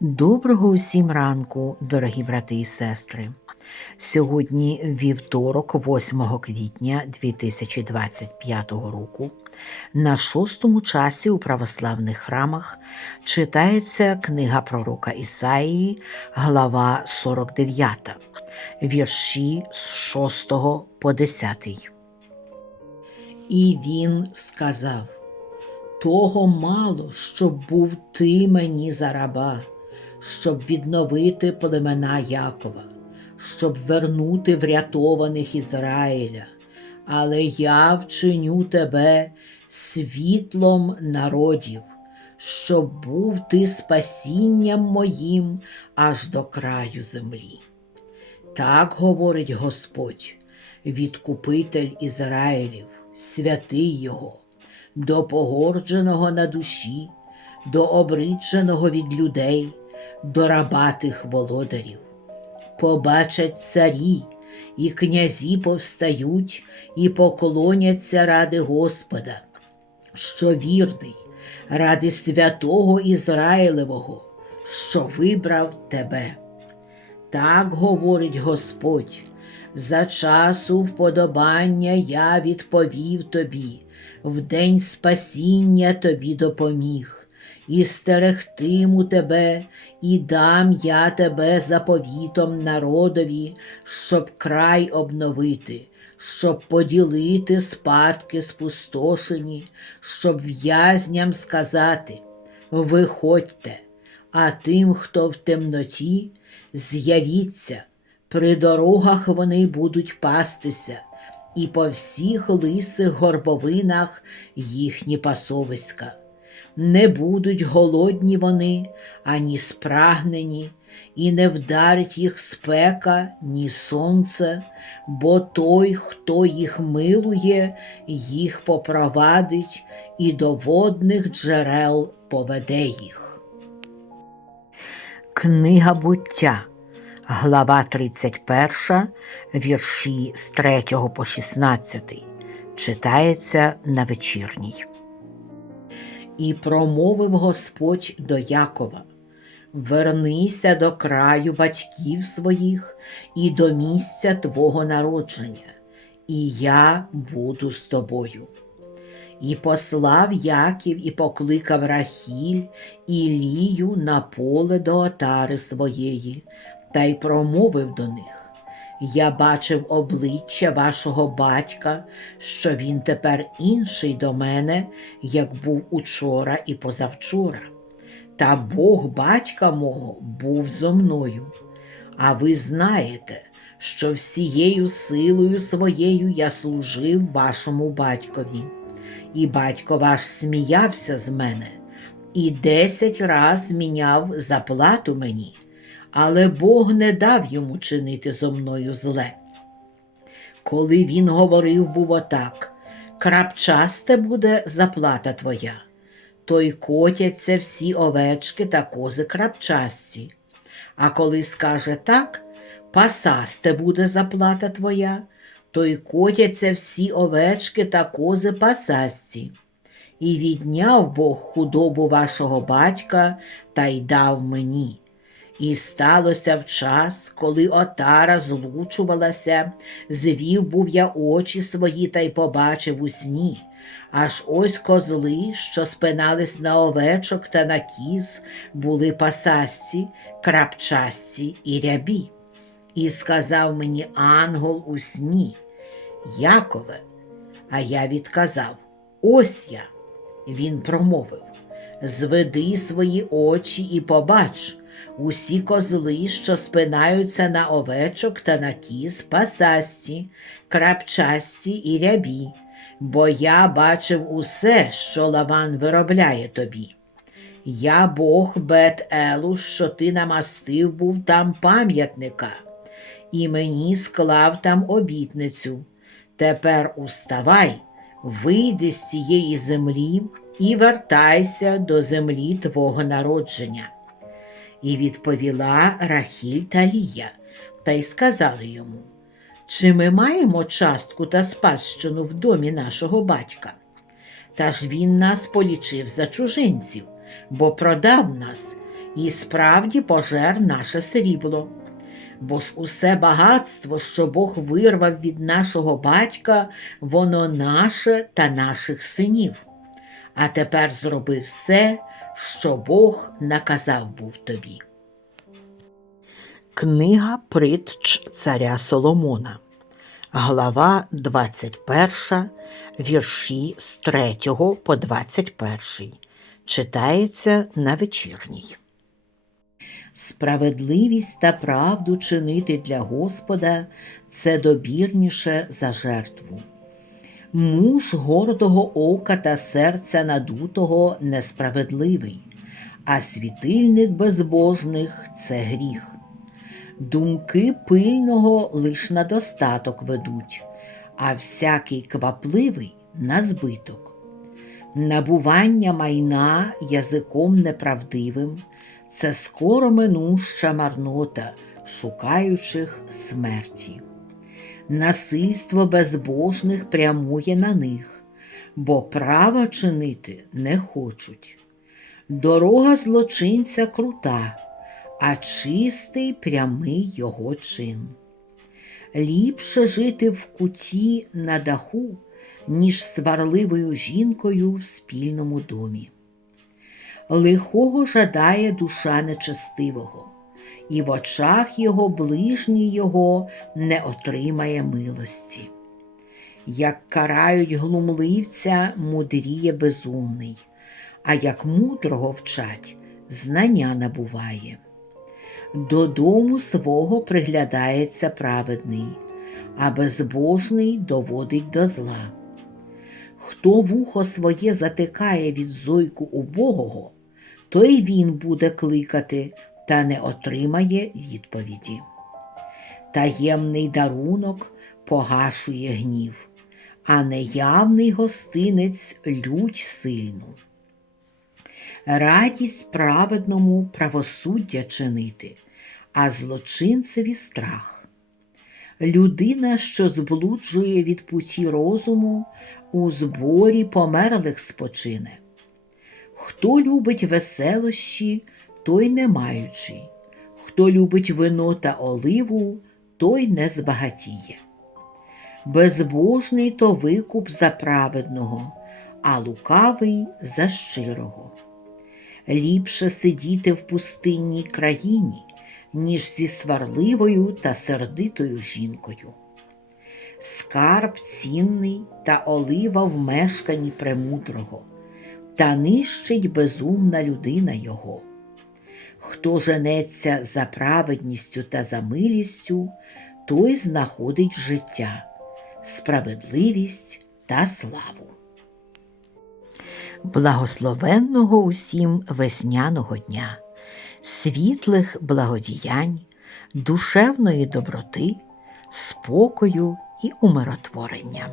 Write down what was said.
Доброго усім ранку, дорогі брати і сестри. Сьогодні вівторок, 8 квітня 2025 року. На шостому часі у православних храмах читається книга пророка Ісаїї, глава 49, вірші з 6 по 10. І він сказав: Того мало, щоб був ти мені за раба щоб відновити племена Якова, щоб вернути врятованих Ізраїля, але я вчиню тебе світлом народів, щоб був ти спасінням моїм аж до краю землі. Так говорить Господь, відкупитель Ізраїлів, святий Його, до погордженого на душі, до обридженого від людей до рабатих володарів. Побачать царі, і князі повстають і поклоняться ради Господа, що вірний, ради святого Ізраїлевого, що вибрав тебе. Так говорить Господь, за часу вподобання я відповів тобі, в день спасіння тобі допоміг і стерегтиму тебе, і дам я тебе заповітом народові, щоб край обновити, щоб поділити спадки спустошені, щоб в'язням сказати Виходьте, а тим, хто в темноті, з'явіться, при дорогах вони будуть пастися. І по всіх лисих горбовинах їхні пасовиська не будуть голодні вони, ані спрагнені, і не вдарить їх спека, ні сонце, бо той, хто їх милує, їх попровадить і до водних джерел поведе їх. Книга буття, глава 31, вірші з 3 по 16, читається на вечірній. І промовив Господь до Якова: Вернися до краю батьків своїх і до місця Твого народження, і я буду з тобою. І послав Яків і покликав Рахіль і Лію на поле до отари своєї, та й промовив до них. Я бачив обличчя вашого батька, що він тепер інший до мене, як був учора і позавчора. Та Бог батька мого був зо мною. А ви знаєте, що всією силою своєю я служив вашому батькові, і батько ваш сміявся з мене, і десять раз міняв заплату мені але Бог не дав йому чинити зо мною зле. Коли він говорив, був отак крапчасте буде заплата твоя, то й котяться всі овечки та кози крапчасті. А коли скаже так, пасасте буде заплата твоя, то й котяться всі овечки та кози пасасті. І відняв Бог худобу вашого батька та й дав мені. І сталося в час, коли отара злучувалася, звів був я очі свої та й побачив у сні. Аж ось козли, що спинались на овечок та на кіз, були пасасці, крапчасті і рябі. І сказав мені ангел у сні, Якове, а я відказав Ось я. Він промовив Зведи свої очі і побач усі козли, що спинаються на овечок та на кіз, пасасті, крапчасті і рябі, бо я бачив усе, що лаван виробляє тобі. Я Бог Бет Елу, що ти намастив був там пам'ятника, і мені склав там обітницю. Тепер уставай, вийди з цієї землі і вертайся до землі твого народження. І відповіла Рахіль та Лія, та й сказали йому, чи ми маємо частку та спадщину в домі нашого батька? Та ж він нас полічив за чужинців, бо продав нас, і справді пожер наше срібло. Бо ж усе багатство, що Бог вирвав від нашого батька, воно наше та наших синів. А тепер зроби все, що Бог наказав був тобі. Книга притч царя Соломона, глава 21, вірші з 3 по 21. Читається на вечірній. Справедливість та правду чинити для Господа це добірніше за жертву. Муж гордого ока та серця надутого несправедливий, а світильник безбожних це гріх. Думки пильного лиш на достаток ведуть, а всякий квапливий на збиток. Набування майна язиком неправдивим це скоро минуща марнота шукаючих смерті. Насильство безбожних прямує на них, бо права чинити не хочуть. Дорога злочинця крута, а чистий прямий його чин. Ліпше жити в куті на даху, ніж сварливою жінкою в спільному домі. Лихого жадає душа нечестивого, і в очах його ближній його не отримає милості. Як карають глумливця, мудріє безумний, а як мудрого вчать, знання набуває. Додому свого приглядається праведний, а безбожний доводить до зла. Хто вухо своє затикає від зойку убогого, той він буде кликати та не отримає відповіді. Таємний дарунок погашує гнів, а неявний гостинець лють сильну. Радість праведному правосуддя чинити, а злочинцеві страх. Людина, що зблуджує від путі розуму, у зборі померлих спочине. Хто любить веселощі, той не маючий, хто любить вино та оливу, той не збагатіє. Безбожний то викуп за праведного, а лукавий за щирого. Ліпше сидіти в пустинній країні, ніж зі сварливою та сердитою жінкою. Скарб цінний та олива в мешканні премудрого, та нищить безумна людина його. Хто женеться за праведністю та за милістю, той знаходить життя, справедливість та славу. Благословенного усім весняного дня, світлих благодіянь, душевної доброти, спокою і умиротворення.